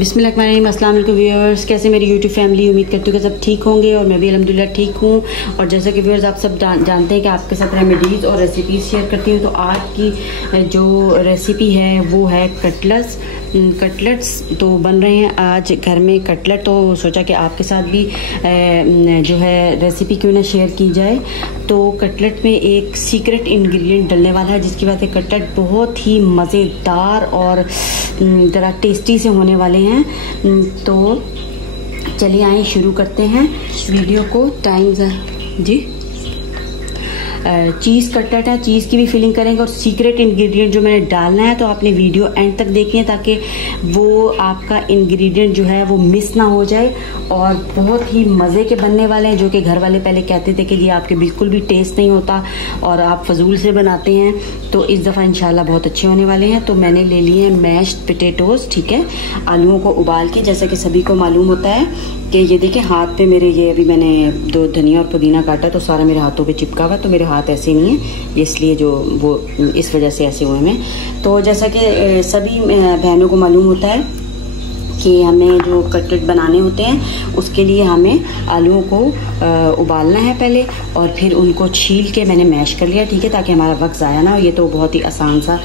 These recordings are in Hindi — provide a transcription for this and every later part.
बिस्मिल्लाहिर्रहमानिर्रहीम। अस्सलाम वालेकुम व्यूअर्स, कैसे मेरी यूट्यूब फैमिली। उम्मीद करती हूँ कि सब ठीक होंगे और मैं भी अल्हम्दुलिल्लाह ठीक हूँ। और जैसा कि व्यूअर्स आप सब जानते हैं कि आपके साथ रेमेडीज़ और रेसिपीज़ शेयर करती हूँ। तो आज की जो रेसिपी है वो है कटलेट्स। तो बन रहे हैं आज घर में कटलेट, तो सोचा कि आपके साथ भी जो है रेसिपी क्यों ना शेयर की जाए। तो कटलेट में एक सीक्रेट इंग्रेडिएंट डलने वाला है जिसकी वजह से कटलेट बहुत ही मज़ेदार और ज़रा टेस्टी से होने वाले हैं। तो चलिए आइए शुरू करते हैं वीडियो को। टाइम जी चीज़ कटलेट है, चीज़ की भी फिलिंग करेंगे और सीक्रेट इंग्रेडिएंट जो मैंने डालना है तो आपने वीडियो एंड तक देखिए ताकि वो आपका इंग्रेडिएंट जो है वो मिस ना हो जाए। और बहुत ही मज़े के बनने वाले हैं, जो कि घर वाले पहले कहते थे कि ये आपके बिल्कुल भी टेस्ट नहीं होता और आप फजूल से बनाते हैं। तो इस दफ़ा इंशाल्लाह बहुत अच्छे होने वाले हैं। तो मैंने ले लिए हैं मैश्ड पोटैटोज़, ठीक है, आलूओं को उबाल के। जैसा कि सभी को मालूम होता है कि ये देखिए हाथ पे मेरे, ये अभी मैंने 2 धनिया और पुदीना काटा तो सारा मेरे हाथों पे चिपका हुआ, तो मेरे हाथ ऐसे नहीं है, इसलिए जो वो इस वजह से ऐसे हुए हैं। तो जैसा कि सभी बहनों को मालूम होता है कि हमें जो कटलेट बनाने होते हैं उसके लिए हमें आलूओं को उबालना है पहले और फिर उनको छील के मैंने मैश कर लिया, ठीक है, ताकि हमारा वक्त ज़ाया ना हो। ये तो बहुत ही आसान सा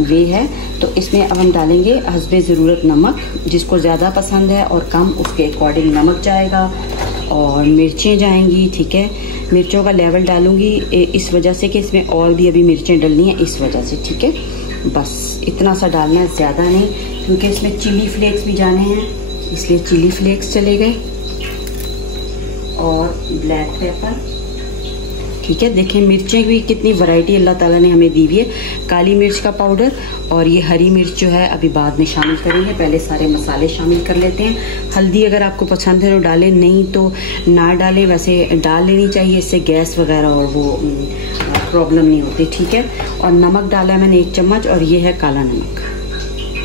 वे है। तो इसमें अब हम डालेंगे हस्बे ज़रूरत नमक, जिसको ज़्यादा पसंद है और कम उसके अकॉर्डिंग नमक जाएगा और मिर्चें जाएंगी, ठीक है। मिर्चों का लेवल डालूंगी इस वजह से कि इसमें और भी अभी मिर्चें डलनी है, इस वजह से, ठीक है। बस इतना सा डालना है, ज़्यादा नहीं, क्योंकि इसमें चिली फ्लेक्स भी जाने हैं, इसलिए चिली फ्लेक्स चले गए और ब्लैक पेपर, ठीक है। देखें मिर्चें भी कितनी वैरायटी अल्लाह ताला ने हमें दी हुई है। काली मिर्च का पाउडर और ये हरी मिर्च जो है अभी बाद में शामिल करेंगे, पहले सारे मसाले शामिल कर लेते हैं। हल्दी अगर आपको पसंद है तो डालें, नहीं तो ना डालें, वैसे डाल लेनी चाहिए, इससे गैस वगैरह और वो प्रॉब्लम नहीं होती, ठीक है। और नमक डाला है मैंने 1 चम्मच और ये है काला नमक,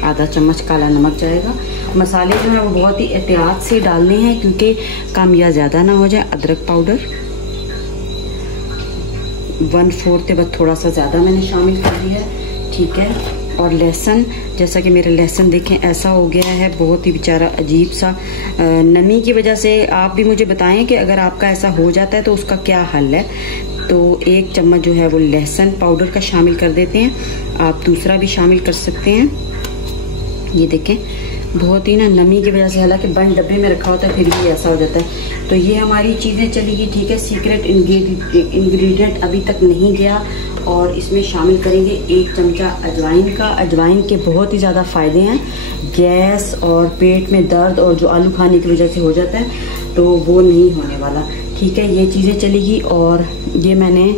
आधा चम्मच काला नमक जाएगा। मसाले जो है वो बहुत ही एहतियात से डालने हैं क्योंकि कम या ज़्यादा ना हो जाए। अदरक पाउडर 1/4 बस थोड़ा सा ज़्यादा मैंने शामिल कर दिया है, ठीक है। और लहसुन, जैसा कि मेरा लहसुन देखें ऐसा हो गया है, बहुत ही बेचारा अजीब सा नमी की वजह से। आप भी मुझे बताएं कि अगर आपका ऐसा हो जाता है तो उसका क्या हल है। तो 1 चम्मच जो है वो लहसुन पाउडर का शामिल कर देते हैं, आप दूसरा भी शामिल कर सकते हैं। ये देखें बहुत ही ना नमी की वजह से, हालांकि बंद डब्बे में रखा होता है फिर भी ऐसा हो जाता है। तो ये हमारी चीज़ें चली गई, ठीक है। सीक्रेट इंग्रेडिएंट अभी तक नहीं गया और इसमें शामिल करेंगे 1 चमचा अजवाइन का। अजवाइन के बहुत ही ज़्यादा फ़ायदे हैं, गैस और पेट में दर्द और जो आलू खाने की वजह से हो जाता है तो वो नहीं होने वाला, ठीक है। ये चीज़ें चलेगी। और ये मैंने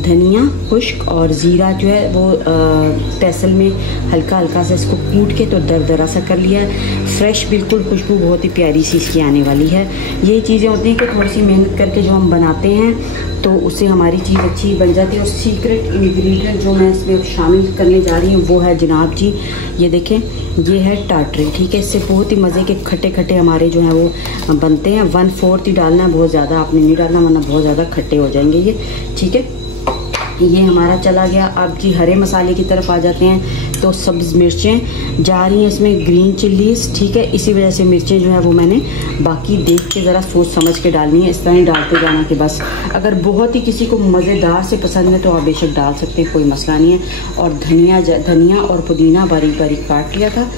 धनिया खुश्क और ज़ीरा जो है वो तैसल में हल्का हल्का से इसको कूट के तो दरदरा सा कर लिया है। फ्रेश बिल्कुल खुशबू बहुत ही प्यारी सी इसकी आने वाली है। ये चीज़ें होती हैं कि थोड़ी सी मेहनत करके जो हम बनाते हैं तो उससे हमारी चीज़ अच्छी बन जाती है। और सीक्रेट इंग्रेडिएंट जो मैं इसमें शामिल करने जा रही हूँ वो है जनाब जी, ये देखें, ये है टाटरी, ठीक है। इससे बहुत ही मज़े के खट्टे खट्टे हमारे जो हैं वो बनते हैं। 1/4 ही डालना है, बहुत ज़्यादा आपने नहीं डालना वरना बहुत ज़्यादा खट्टे हो जाएंगे ये, ठीक है। ये हमारा चला गया। अब जी हरे मसाले की तरफ आ जाते हैं। तो सब्ज़ मिर्चें जा रही हैं इसमें, ग्रीन चिल्लीज, ठीक है। इसी वजह से मिर्चें जो है वो मैंने बाकी देख के ज़रा सोच समझ के डालनी है, इस तरह ही डालते जाना कि बस। अगर बहुत ही किसी को मज़ेदार से पसंद है तो आप बेशक डाल सकते हैं, कोई मसला नहीं है। और धनिया और पुदीना बारीक बारीक काट लिया था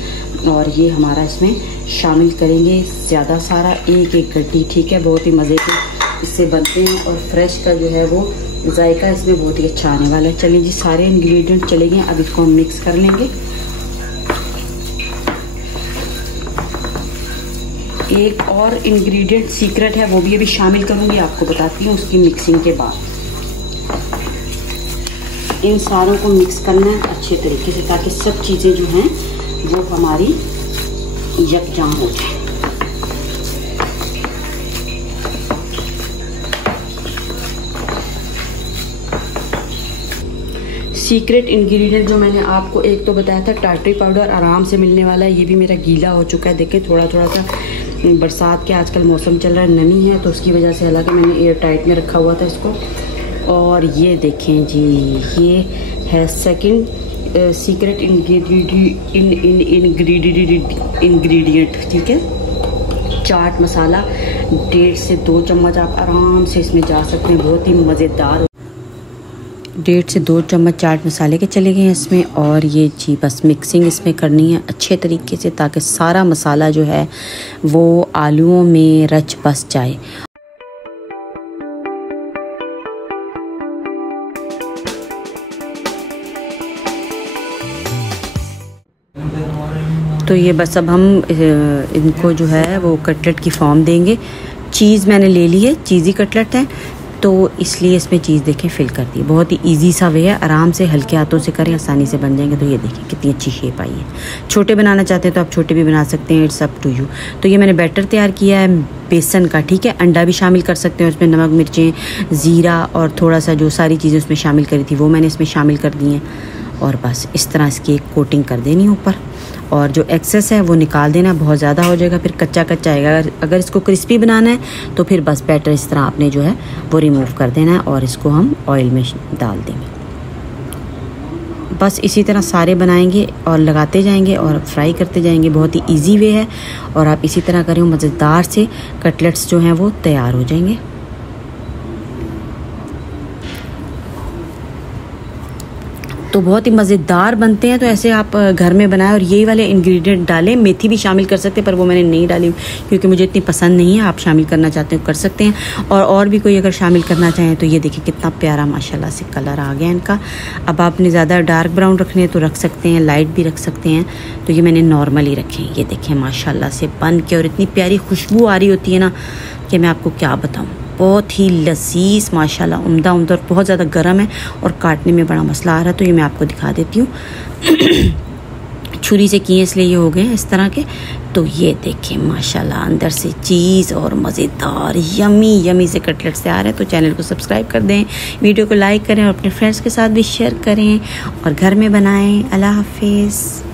और ये हमारा इसमें शामिल करेंगे, ज़्यादा सारा 1-1 गड्डी, ठीक है। बहुत ही मज़े के इससे बनते हैं और फ्रेश का जो है वो जायका इसमें बहुत ही अच्छा आने वाला है। चलिए जी सारे इंग्रेडिएंट चले गए, अब इसको हम मिक्स कर लेंगे। एक और इंग्रेडिएंट सीक्रेट है, वो भी अभी शामिल करूंगी, आपको बताती हूँ उसकी मिक्सिंग के बाद। इन सारों को मिक्स करना है अच्छे तरीके से ताकि सब चीज़ें जो हैं वो हमारी यकजां हो जाए। सीक्रेट इंग्रेडिएंट जो मैंने आपको एक तो बताया था, टाटरी पाउडर आराम से मिलने वाला है। ये भी मेरा गीला हो चुका है, देखिए थोड़ा थोड़ा सा बरसात के आजकल मौसम चल रहा है, नमी है तो उसकी वजह से, हालांकि मैंने एयर टाइट में रखा हुआ था इसको। और ये देखें जी, ये है सेकंड सीक्रेट इंग्रेडिएंट, ठीक है। चाट मसाला 1.5 से 2 चम्मच आप आराम से इसमें जा सकते हैं, बहुत ही मज़ेदार। 1.5 से 2 चम्मच चाट मसाले के चले गए इसमें। और ये जी बस मिक्सिंग इसमें करनी है अच्छे तरीके से, ताकि सारा मसाला जो है वो आलूओं में रच बस जाए। तो ये बस अब हम इनको जो है वो कटलेट की फॉर्म देंगे। चीज़ मैंने ले ली है, चीज़ी कटलेट है, तो इसलिए इसमें चीज़ देखें फिल कर दी। बहुत ही इजी सा वे है, आराम से हल्के हाथों से करें, आसानी से बन जाएंगे। तो ये देखें कितनी अच्छी शेप आई है। छोटे बनाना चाहते हैं तो आप छोटे भी बना सकते हैं, इट्स अप टू यू। तो ये मैंने बैटर तैयार किया है बेसन का, ठीक है। अंडा भी शामिल कर सकते हैं उसमें, नमक मिर्चें ज़ीरा और थोड़ा सा जो सारी चीज़ें उसमें शामिल करी थी वो मैंने इसमें शामिल कर दी हैं। और बस इस तरह इसकी एक कोटिंग कर देनी ऊपर, और जो एक्सेस है वो निकाल देना। बहुत ज़्यादा हो जाएगा फिर कच्चा कच्चा आएगा। अगर इसको क्रिस्पी बनाना है तो फिर बस बैटर इस तरह आपने जो है वो रिमूव कर देना है और इसको हम ऑयल में डाल देंगे। बस इसी तरह सारे बनाएंगे और लगाते जाएंगे और फ्राई करते जाएंगे। बहुत ही इजी वे है, और आप इसी तरह करें, मज़ेदार से कटलेट्स जो हैं वो तैयार हो जाएंगे। तो बहुत ही मज़ेदार बनते हैं। तो ऐसे आप घर में बनाएं और यही वाले इंग्रेडिएंट डालें। मेथी भी शामिल कर सकते हैं, पर वो मैंने नहीं डाली क्योंकि मुझे इतनी पसंद नहीं है। आप शामिल करना चाहते हो कर सकते हैं, और भी कोई अगर शामिल करना चाहें तो ये देखिए कितना प्यारा माशाल्लाह से कलर आ गया इनका। अब आपने ज़्यादा डार्क ब्राउन रखने हैं तो रख सकते हैं, लाइट भी रख सकते हैं। तो ये मैंने नॉर्मल ही रखे हैं। ये देखें माशाल्लाह से बन के, और इतनी प्यारी खुशबू आ रही होती है ना कि मैं आपको क्या बताऊँ। बहुत ही लजीज माशाल्लाह, उम्दा उम्दा, और बहुत ज़्यादा गर्म है और काटने में बड़ा मसला आ रहा है। तो ये मैं आपको दिखा देती हूँ। छुरी से किए इसलिए ये हो गए हैं इस तरह के। तो ये देखें माशाल्लाह अंदर से चीज़ और मज़ेदार यमी यमी से कटलेट्स तैयार है। तो चैनल को सब्सक्राइब कर दें, वीडियो को लाइक करें और अपने फ्रेंड्स के साथ भी शेयर करें और घर में बनाएं। अल्लाह हाफिज़।